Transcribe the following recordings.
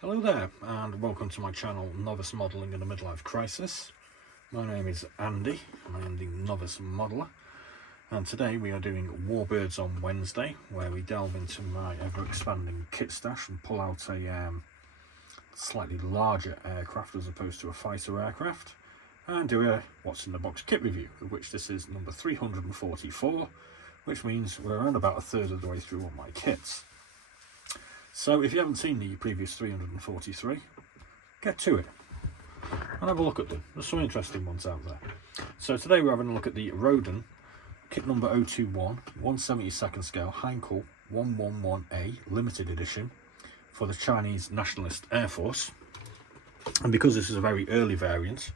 Hello there, and welcome to my channel, Novice Modelling in a Midlife Crisis. My name is Andy, and I am the Novice Modeller. And today we are doing Warbirds on Wednesday, where we delve into my ever-expanding kit stash and pull out a slightly larger aircraft as opposed to a fighter aircraft, and do a what's in the box kit review, of which this is number 344, which means we're around about a third of the way through all my kits. So if you haven't seen the previous 343, get to it and have a look at them. There's some interesting ones out there. So today we're having a look at the Roden kit number 021 1/72nd scale Heinkel 111A limited edition for the Chinese Nationalist Air Force. And because this is a very early variant,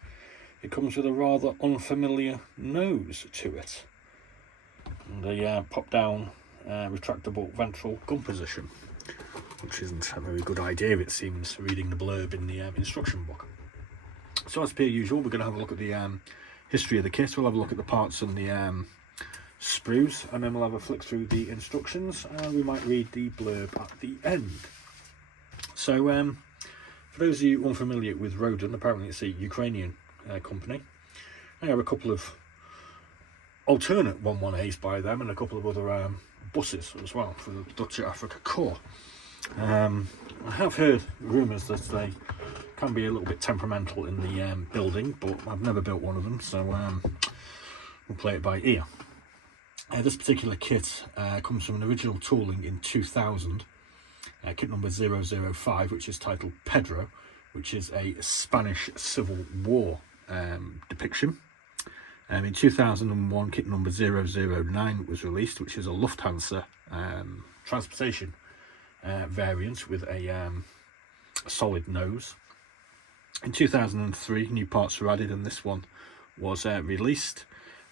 it comes with a rather unfamiliar nose to it, and a pop-down retractable ventral gun position, which isn't a very good idea, it seems, reading the blurb in the instruction book. So as per usual, we're going to have a look at the history of the kit. We'll have a look at the parts and the sprues, and then we'll have a flick through the instructions, and we might read the blurb at the end. So for those of you unfamiliar with Roden, apparently it's a Ukrainian company. I have a couple of alternate 11As by them and a couple of other buses as well for the Dutch Africa Corps. I have heard rumours that they can be a little bit temperamental in the building, but I've never built one of them, so we'll play it by ear. This particular kit comes from an original tooling in 2000, kit number 005, which is titled Pedro, which is a Spanish Civil War depiction. In 2001, kit number 009 was released, which is a Lufthansa transportation variant with a solid nose. In 2003, new parts were added, and this one was released.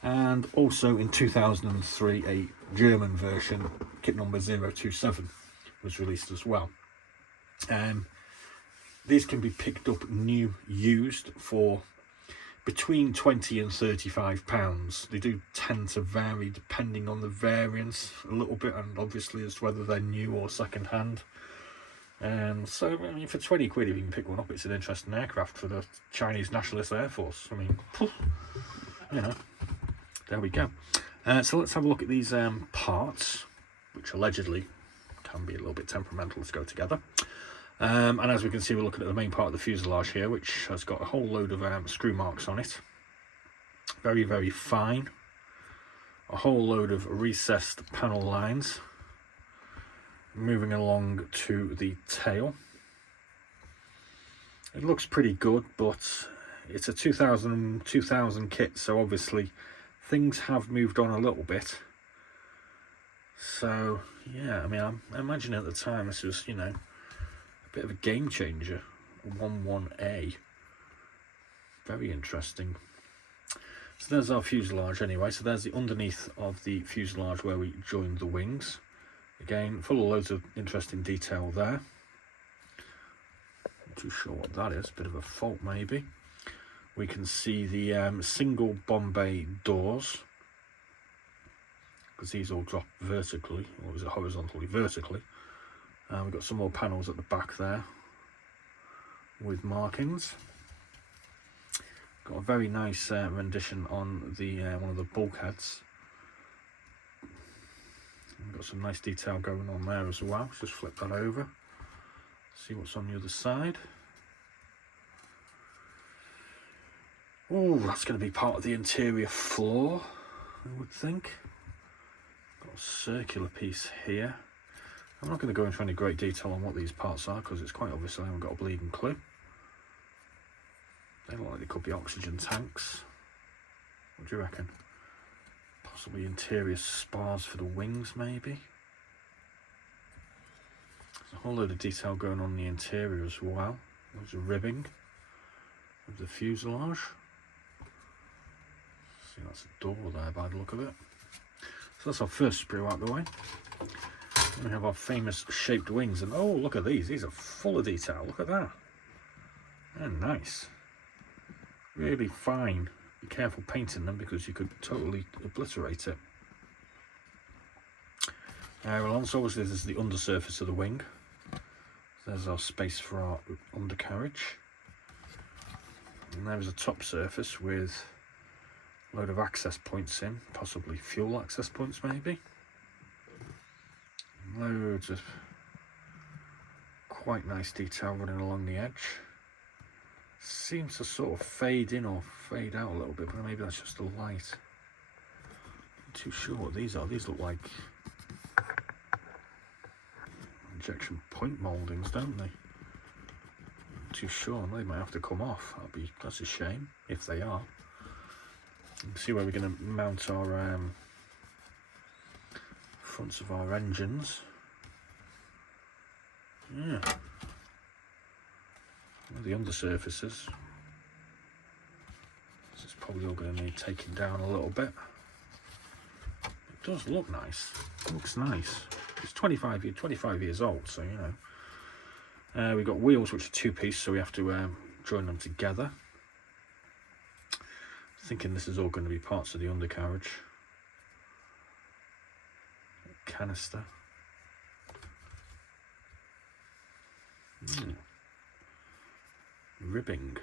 And also in 2003, a German version, kit number 027, was released as well. These can be picked up new, used for between £20 and £35. They do tend to vary depending on the variants a little bit, and obviously as to whether they're new or second hand. So I mean, for 20 quid, if you can pick one up, it's an interesting aircraft for the Chinese Nationalist Air Force. I mean, you know, there we go. So let's have a look at these parts, which allegedly can be a little bit temperamental to go together. And as we can see, we're looking at the main part of the fuselage here, which has got a whole load of screw marks on it. Very, very fine. A whole load of recessed panel lines. Moving along to the tail. It looks pretty good, but it's a 2000 kit, so obviously things have moved on a little bit. So, yeah, I mean, I imagine at the time this was, you know, bit of a game changer, a 11A. Very interesting. So there's our fuselage anyway. So there's the underneath of the fuselage where we joined the wings. Again, full of loads of interesting detail there. Not too sure what that is. Bit of a fault maybe. We can see the single Bombay doors, because these all drop vertically, or is it horizontally? Vertically. We've got some more panels at the back there with markings. Got a very nice rendition on the one of the bulkheads. We've got some nice detail going on there as well. Let's just flip that over, see what's on the other side. Oh, that's going to be part of the interior floor, I would think. Got a circular piece here. I'm not going to go into any great detail on what these parts are, because it's quite obvious I haven't got a bleeding clue. They look like they could be oxygen tanks. What do you reckon? Possibly interior spars for the wings, maybe. There's a whole load of detail going on in the interior as well. There's a ribbing of the fuselage. See, that's a door there by the look of it. So that's our first sprue out the way. We have our famous shaped wings, and oh, look at these are full of detail. Look at that. They're nice, really fine. Be careful painting them, because you could totally obliterate it. Well, also obviously this is the undersurface of the wing. There's our space for our undercarriage. And there's a top surface with a load of access points in, possibly fuel access points maybe. Loads of quite nice detail running along the edge. Seems to sort of fade in or fade out a little bit, but maybe that's just the light. Not too sure what these are. These look like injection point mouldings, don't they? Not too sure. They might have to come off. That's a shame if they are. Let's see where we're going to mount our fronts of our engines. Yeah. Well, the undersurfaces. This is probably all going to need taking down a little bit. It does look nice. It looks nice. It's 25 years old, so you know. We've got wheels which are two-piece, so we have to join them together. Thinking this is all going to be parts of the undercarriage. Canister. Ribbing.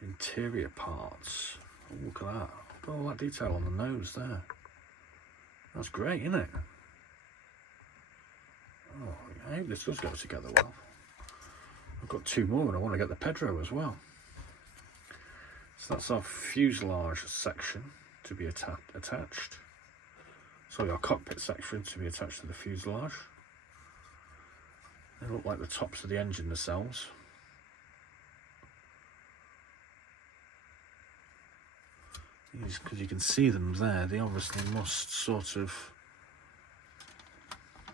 Interior parts. Oh, look at that. Look at all that detail on the nose there. That's great, isn't it? Oh, I hope this does go together well. I've got two more and I want to get the Pedro as well. So that's our fuselage section to be attached. Sorry, our cockpit section to be attached to the fuselage. They look like the tops of the engine nacelles. Because you can see them there, they obviously must sort of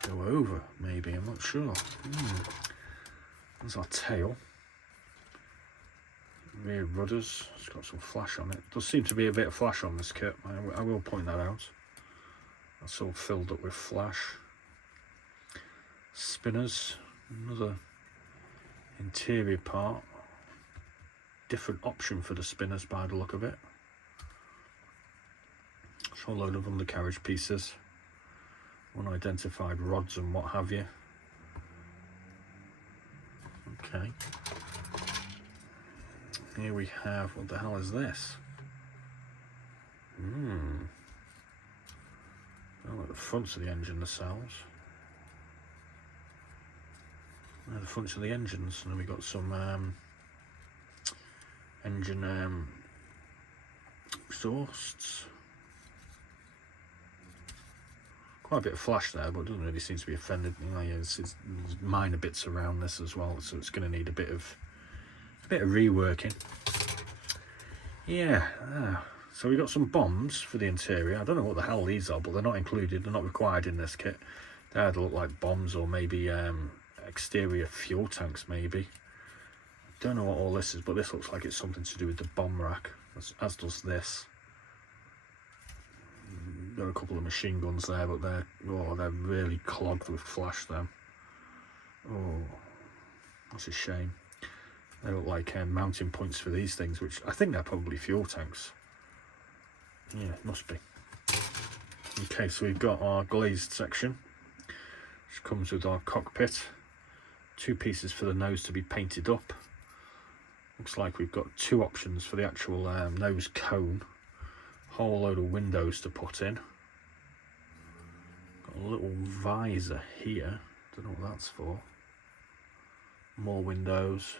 go over, maybe, I'm not sure. There's our tail. Rear rudders, it's got some flash on it. Does seem to be a bit of flash on this kit, I will point that out. That's all filled up with flash. Spinners, another interior part. Different option for the spinners by the look of it. A whole load of undercarriage pieces, unidentified rods and what have you. Okay. Here we have, what the hell is this? Oh, at the fronts of the engine nacelles. The fronts of the engines, and then we got some engine exhausts. Quite a bit of flash there, but it doesn't really seem to be offended. You know, there's minor bits around this as well, so it's going to need a bit of reworking. Yeah. So we got some bombs for the interior. I don't know what the hell these are, but they're not included. They're not required in this kit. They either look like bombs or maybe exterior fuel tanks, maybe. Don't know what all this is, but this looks like it's something to do with the bomb rack, as does this. There are a couple of machine guns there, but they're really clogged with flash then. Oh, that's a shame. They look like mounting points for these things, which I think they're probably fuel tanks. Yeah, must be. Okay, so we've got our glazed section, which comes with our cockpit. Two pieces for the nose to be painted up. Looks like we've got two options for the actual nose cone. Whole load of windows to put in. Got a little visor here. Don't know what that's for. More windows.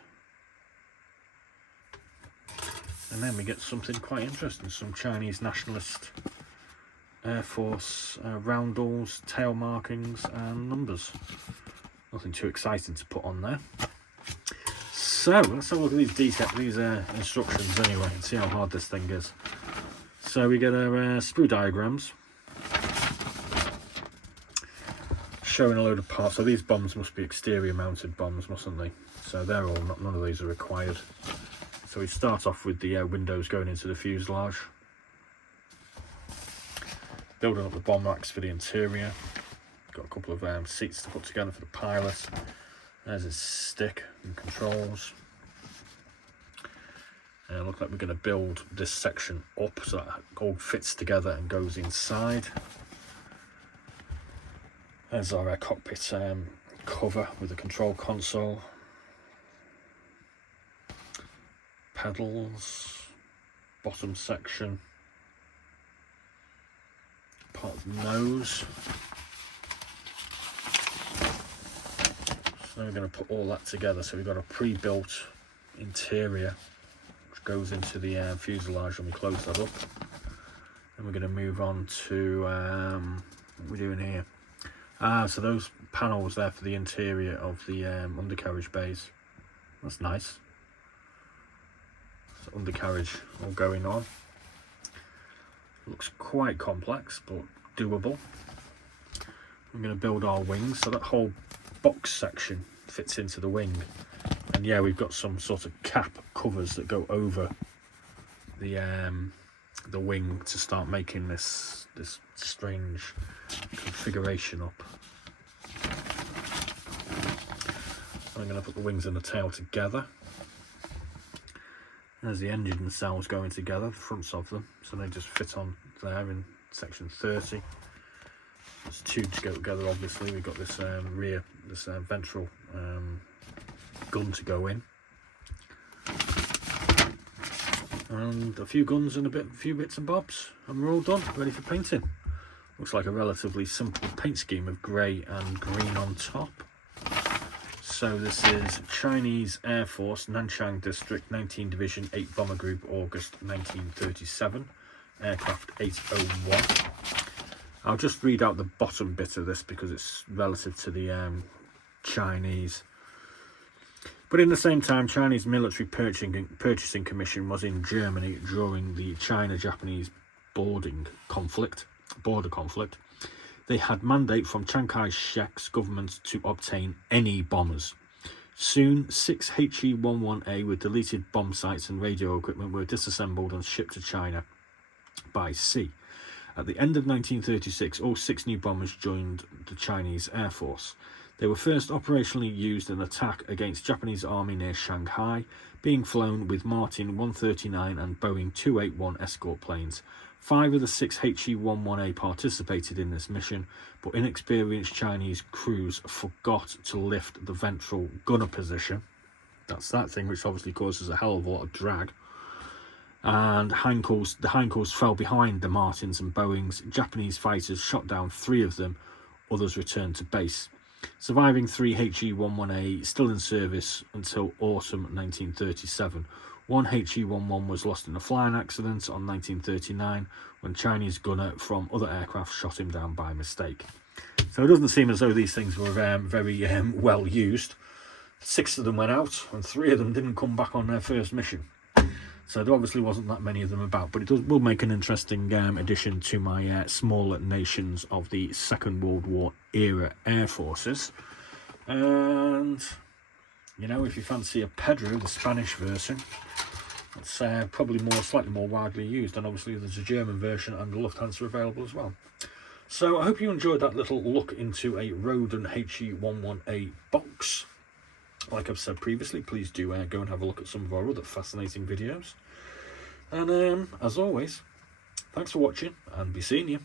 And then we get something quite interesting. Some Chinese Nationalist Air Force roundels, tail markings and numbers. Nothing too exciting to put on there. So let's have a look at these instructions anyway and see how hard this thing is. So we get our sprue diagrams showing a load of parts. So these bombs must be exterior mounted bombs, mustn't they? So they're all, none of these are required. So we start off with the windows going into the fuselage. Building up the bomb racks for the interior. Got a couple of seats to put together for the pilot. There's his stick and controls. Look like we're going to build this section up so that it all fits together and goes inside. There's our cockpit cover with a control console, pedals, bottom section, part of the nose. So now we're going to put all that together. So we've got a pre-built interior which goes into the fuselage when we close that up. And we're going to move on to what we're doing here. So those panels there for the interior of the undercarriage bays. That's nice. So undercarriage all going on. Looks quite complex, but doable. We're going to build our wings, so that whole box section fits into the wing. And yeah, we've got some sort of cap covers that go over the wing to start making this strange configuration up. I'm going to put the wings and the tail together. There's the engine nacelles going together, the fronts of them, so they just fit on there in section 30. There's two to go together, obviously. We've got this ventral gun to go in. And a few guns and a few bits and bobs, and we're all done, ready for painting. Looks like a relatively simple paint scheme of grey and green on top. So this is Chinese Air Force, Nanchang District, 19 Division, 8 Bomber Group, August 1937, aircraft 801. I'll just read out the bottom bit of this because it's relative to the Chinese. But in the same time, Chinese military purchasing commission was in Germany during the China-Japanese border conflict. They had mandate from Chiang Kai-shek's government to obtain any bombers. Soon, 6 HE-11A with deleted bomb sites and radio equipment were disassembled and shipped to China by sea. At the end of 1936, all 6 new bombers joined the Chinese Air Force. They were first operationally used in an attack against Japanese army near Shanghai, being flown with Martin 139 and Boeing 281 escort planes. 5 of the 6 HE-11A participated in this mission, but inexperienced Chinese crews forgot to lift the ventral gunner position. That's that thing which obviously causes a hell of a lot of drag. And the Heinkels fell behind the Martins and Boeings. Japanese fighters shot down 3 of them, others returned to base. Surviving 3 HE-11A still in service until autumn 1937. 1 HE-11 was lost in a flying accident on 1939 when Chinese gunner from other aircraft shot him down by mistake. So it doesn't seem as though these things were very well used. 6 of them went out and 3 of them didn't come back on their first mission. So there obviously wasn't that many of them about, but will make an interesting addition to my smaller nations of the Second World War era air forces. And you know, if you fancy a Pedro, the Spanish version, it's probably slightly more widely used, and obviously there's a German version and the Lufthansa available as well. So I hope you enjoyed that little look into a Roden HE-11A box. Like I've said previously, please do go and have a look at some of our other fascinating videos. And as always, thanks for watching, and be seeing you.